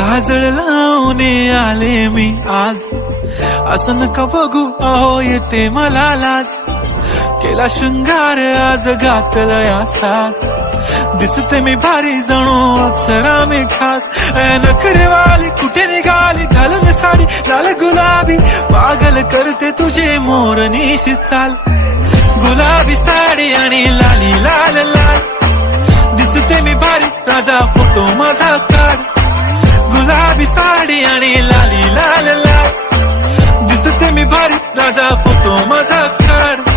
काजळ लावून आले मी आज, असं नका बघू अहो येते मला लाज. केला शृंगार आज घातला साज, दिसते मी भारी जणू अप्सरा मी खास. नखरेवाली कुठे निघाली घालून साडी लाल गुलाबी, पागल करते तुझे मोरनीशी चाल. गुलाबी साडी आणि लाली लाल लाल, दिसते मी भारी राजा फोटो माझा काढ. गुलाबी साडी आणि लाली लाल लाल, दिसते मी भारी राजा फोटो माझा काढ.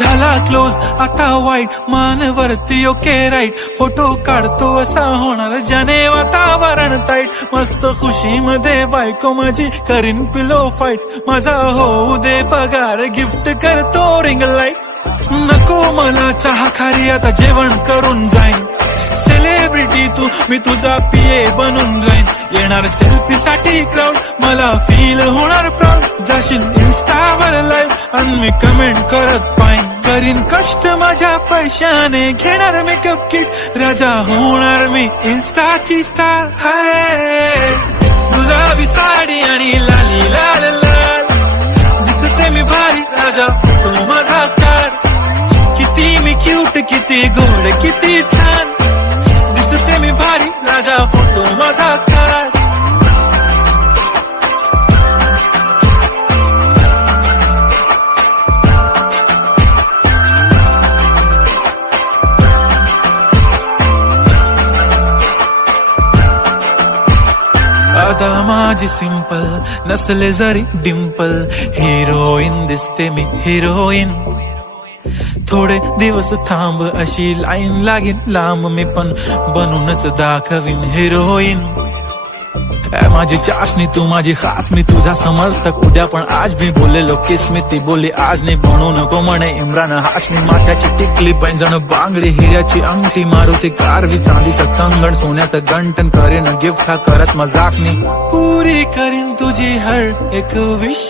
झाला क्लोज आता वाईट, मानवरती ओके राईट. फोटो काढतो असा होणार ज्याने वातावरण ताईट. मस्त खुशी मध्ये बायको माझी करीन पिलो फाईट. माझा होऊ दे पगार गिफ्ट करतो रिंग लाईट. नको मला चहा खारी आता जेवण करून जाईन. सेलिब्रिटी तू मी तुझा पीए बनून जाईन. येणार सेल्फी साठी क्राऊड मला फील होणार प्राऊड. जाशील इन्स्टावर लाईव्ह आणि मी कमेंट करत पाईन. करीन कष्ट माझ्या पैशाने घेणार मेकअप किट. राजा होणार मी इन्स्टाची स्टार. हाय गुलाबी साडी आणि लाली लाल लाल, दिसते मी भारी राजा फोटो माझा काढ. किती मी क्यूट किती गोड किती छान, दिसते मी भारी राजा फोटो माझा काढ. आता माझी सिंपल नसले जरी डिंपल, हिरोईन दिसते मी हिरोईन. थोडे दिवस थांब अशी लाईन लागेल लांब, मी पण बनूनच दाखवीन हिरोईन. माझी चाशनी तू माझी खास, मी तुझा समर्थक उद्या पण आज मी बोललेलो किस मी ती बोली आज नाही. बनू नको म्हणे इम्रान हाशमी. माथ्याची टिकली पैंजण बांगडी हिऱ्याची अंगठी, मारुती कारवी चांदीचं कंगण सोन्याचं गंटन. करेन गिफ्ट हा करत मजाकनी, पुरी करीन तुझी हर एक विश.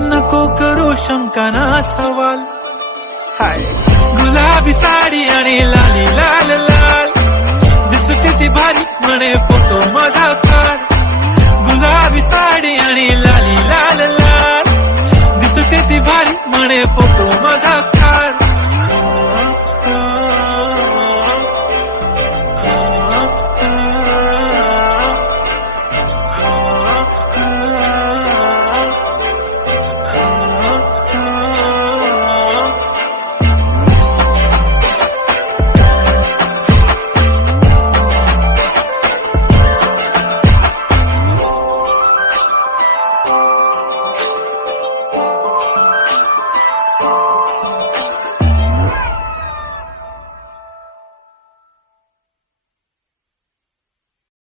नको करू शंका ना सवाल. हाय गुलाबी साडी आणि लाली लाल लाल, दिसते ती भारी म्हणे फोटो माझा काढ. गुलाबी साडी आणि लाली लाल लाल, दिसते ती भारी म्हणे फोटो